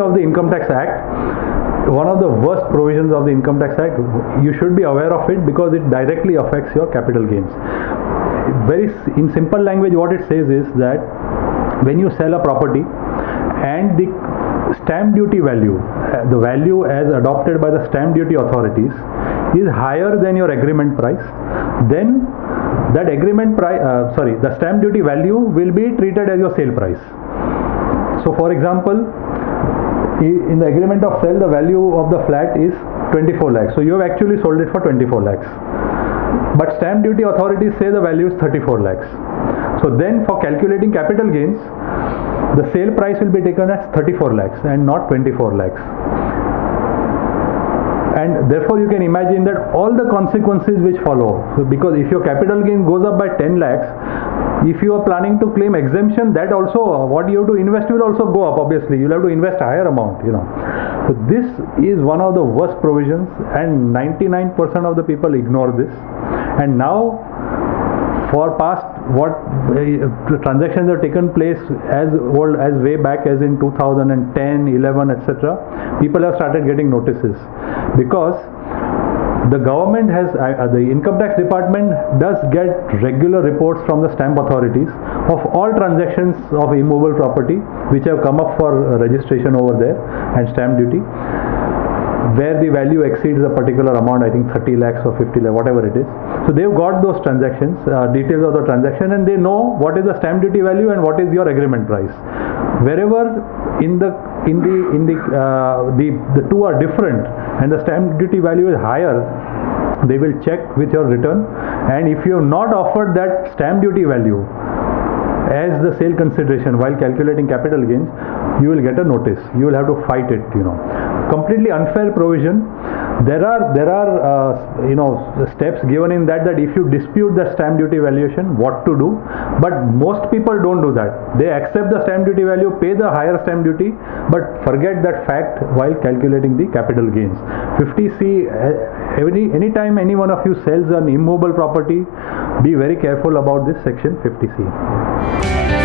of the Income Tax Act, one of the worst provisions of the Income Tax Act. You should be aware of it because it directly affects your capital gains. In simple language, what it says is that when you sell a property and the stamp duty value, the value as adopted by the stamp duty authorities, is higher than your agreement price, then that the stamp duty value will be treated as your sale price. So for example, in the agreement of sale, the value of the flat is 24 lakhs. So you have actually sold it for 24 lakhs. But stamp duty authorities say the value is 34 lakhs. So then for calculating capital gains, the sale price will be taken as 34 lakhs and not 24 lakhs. And therefore you can imagine that all the consequences which follow. So because if your capital gain goes up by 10 lakhs, if you are planning to claim exemption, that also, what you have to invest will also go up. Obviously you'll have to invest a higher amount, So this is one of the worst provisions, and 99% of the people ignore this. And now for past transactions have taken place as old as way back as in 2010, 11, etc. People have started getting notices because the government has, the Income Tax Department does get regular reports from the stamp authorities of all transactions of immovable property which have come up for registration over there and stamp duty, where the value exceeds a particular amount, I think 30 lakhs or 50 lakhs, whatever it is. So they've got those transactions, details of the transaction, and they know what is the stamp duty value and what is your agreement price. Wherever the two are different and the stamp duty value is higher, they will check with your return, and if you have not offered that stamp duty value as the sale consideration while calculating capital gains, you will get a notice. You will have to fight it. Completely unfair provision. There are steps given in that if you dispute the stamp duty valuation, what to do. But most people don't do that. They accept the stamp duty value, pay the higher stamp duty, but forget that fact while calculating the capital gains. 50C, anytime any one of you sells an immovable property, be very careful about this section 50C.